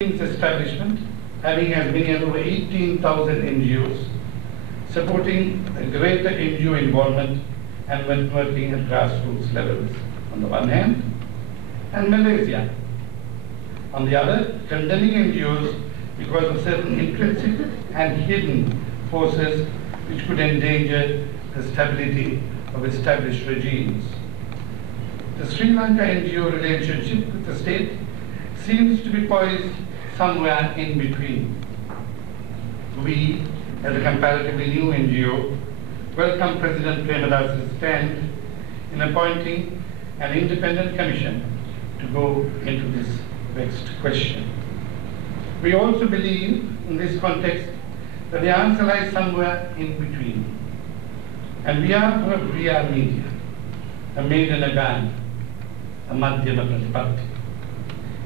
Its establishment, having as many as over 18,000 NGOs, supporting a greater NGO involvement and working at grassroots levels on the one hand, and Malaysia on the other, condemning NGOs because of certain intrinsic and hidden forces which could endanger the stability of established regimes. The Sri Lanka NGO relationship with the state seems to be poised somewhere in between. We, as a comparatively new NGO, welcome President Premadas's stand in appointing an independent commission to go into this vexed question. We also believe, in this context, that the answer lies somewhere in between. And we are media, a Medanagan, a Madhyama Pratipatti.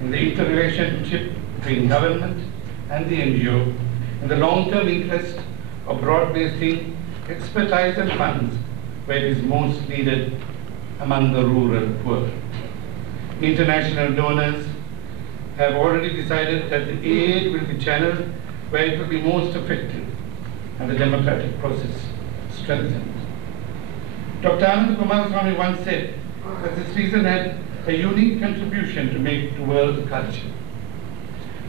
In the interrelationship between government and the NGO, in the long-term interest of broad-basing expertise and funds where it is most needed among the rural poor. International donors have already decided that the aid will be channeled where it will be most effective and the democratic process strengthened. Dr. Ananda Coomaraswamy once said that this region had a unique contribution to make to world culture.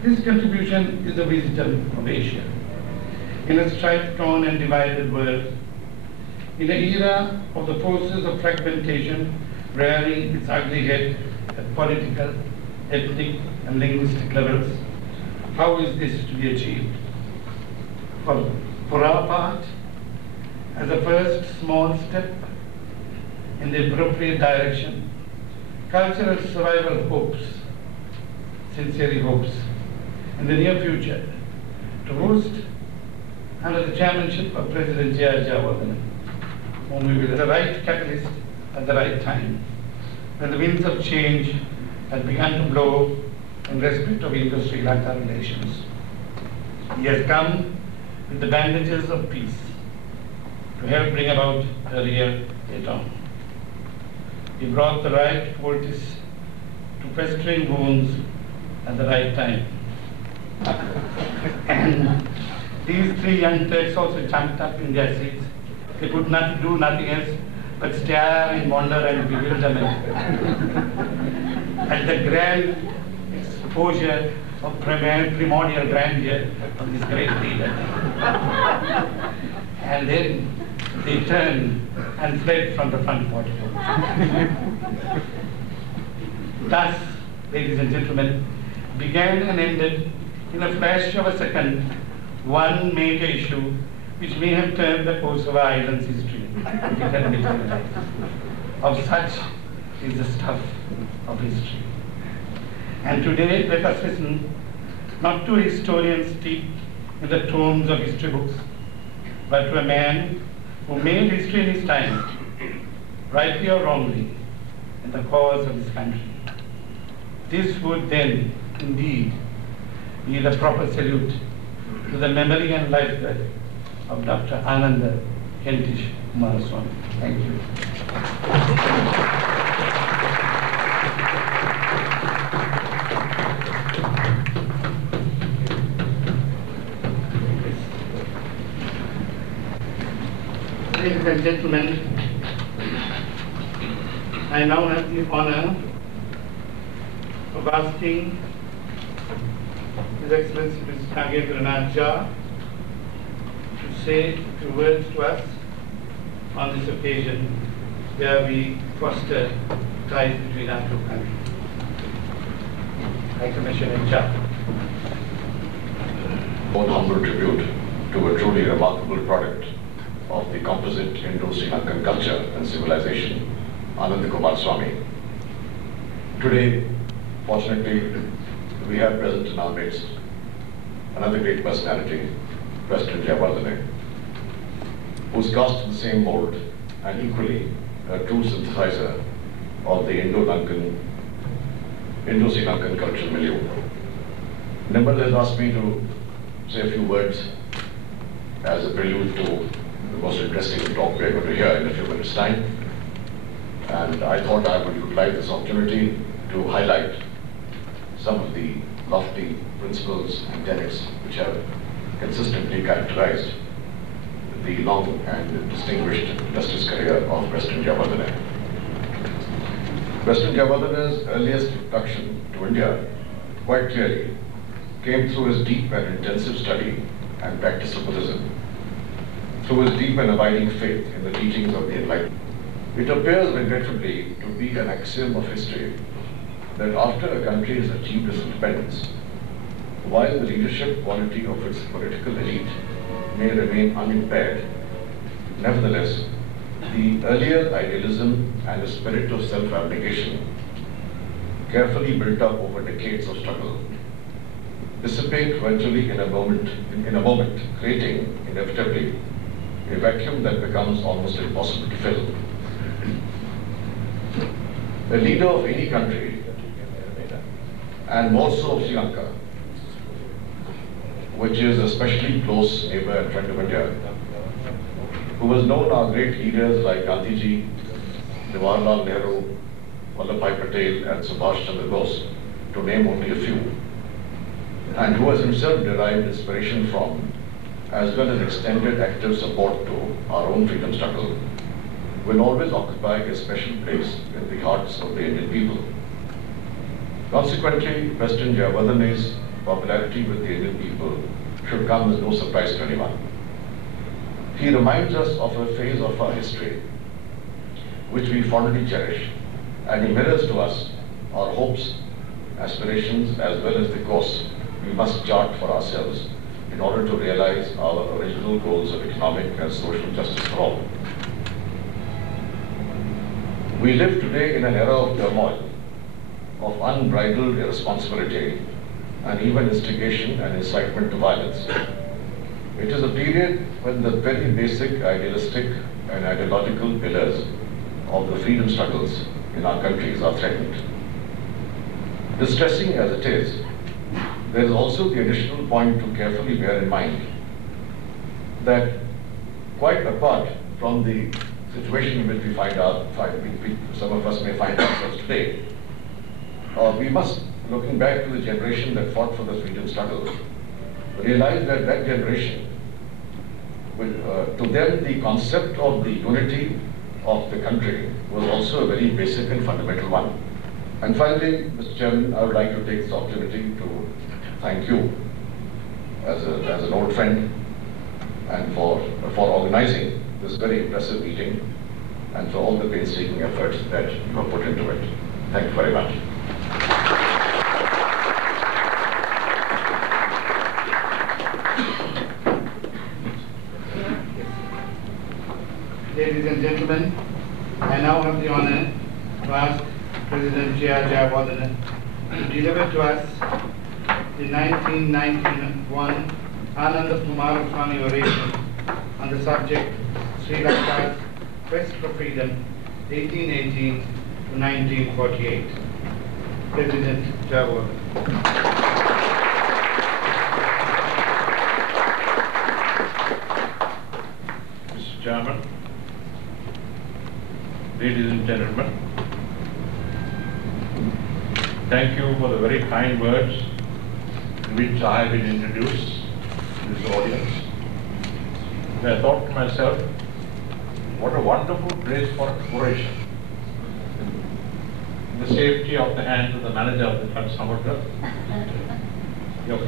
This contribution is the wisdom of Asia. In a strife-torn and divided world, in an era of the forces of fragmentation rearing its ugly head at political, ethnic, and linguistic levels, how is this to be achieved? For our part, as a first small step in the appropriate direction, cultural survival hopes, sincerely hopes, in the near future, to host under the chairmanship of President Jayajawardena, whom we will be the right catalyst at the right time, when the winds of change had begun to blow in respect of Indo-Sri Lanka relations. He has come with the bandages of peace to help bring about a real étang. He brought the right poultice to festering wounds at the right time. And these three young Turks also jumped up in their seats. They could not do nothing else but stare in wonder and bewilderment at the grand exposure of primordial grandeur of this great leader. And then they turned and fled from the front portico. Thus, ladies and gentlemen, began and ended in a flash of a second one major issue which may have turned the course of our island's history if it had materialized. Of such is the stuff of history. And today, let us listen not to a historian steeped in the tomes of history books, but to a man who made history in his time, rightly or wrongly, in the cause of his country. This would then, indeed, be the proper salute to the memory and lifeblood of Dr. Ananda Coomaraswamy. Thank you. Ladies and gentlemen, I now have the honor of asking His Excellency Mr. Nagendranath Jha to say a few words to us on this occasion where we foster ties between our two countries. High Commissioner Jha. One humble tribute to a truly remarkable product of the composite Indo-Sri Lankan culture and civilization, Ananda Coomaraswamy. Today, fortunately, we have present in our midst another great personality, President Jayajawardena, who's cast in the same mold and equally a true synthesizer of the Indo-Sri Lankan cultural milieu. Nimble has asked me to say a few words as a prelude to the most interesting talk we are going to hear in a few minutes' time. And I thought I would utilize this opportunity to highlight some of the lofty principles and tenets which have consistently characterized the long and distinguished justice career of President Jayawardene. President Jayawardene's earliest introduction to India quite clearly came through his deep and intensive study and practice of Buddhism, through his deep and abiding faith in the teachings of the Enlightened. It appears regrettably to be an axiom of history that after a country has achieved its independence, while the leadership quality of its political elite may remain unimpaired, nevertheless, the earlier idealism and the spirit of self-abnegation, carefully built up over decades of struggle, dissipate virtually in a moment, creating, inevitably, a vacuum that becomes almost impossible to fill. A leader of any country, and more so of Sri Lanka, which is a especially close neighbor and friend of India, who has known our great leaders like Gandhiji, Jawaharlal Nehru, Vallabhbhai Patel and Subhash Chandra Bose, to name only a few, and who has himself derived inspiration from, as well as extended active support to our own freedom struggle, will always occupy a special place in the hearts of the Indian people. Consequently, President Jayawardene's popularity with the Indian people should come as no surprise to anyone. He reminds us of a phase of our history which we fondly cherish, and he mirrors to us our hopes, aspirations, as well as the course we must chart for ourselves in order to realize our original goals of economic and social justice for all. We live today in an era of turmoil, of unbridled irresponsibility, and even instigation and incitement to violence. It is a period when the very basic idealistic and ideological pillars of the freedom struggles in our countries are threatened. Distressing as it is, there is also the additional point to carefully bear in mind that quite apart from the situation in which some of us may find ourselves today, we must, looking back to the generation that fought for the freedom struggle, realize that that generation, to them the concept of the unity of the country was also a very basic and fundamental one. And finally, Mr. Chairman, I would like to take this opportunity to thank you as an old friend and for organizing this very impressive meeting and for all the painstaking efforts that you have put into it. Thank you very much. Ladies and gentlemen, I now have the honor to ask President Jayawardene to deliver to us the 1991 Ananda Coomaraswamy oration on the subject Sri Lanka's Quest for Freedom, 1818 to 1948. President Jayawardene. Mr. Chairman, ladies and gentlemen, thank you for the very kind words in which I have been introduced to this audience. And I thought to myself, what a wonderful place for oration. In the safety of the hands of the manager of the Samarkand, your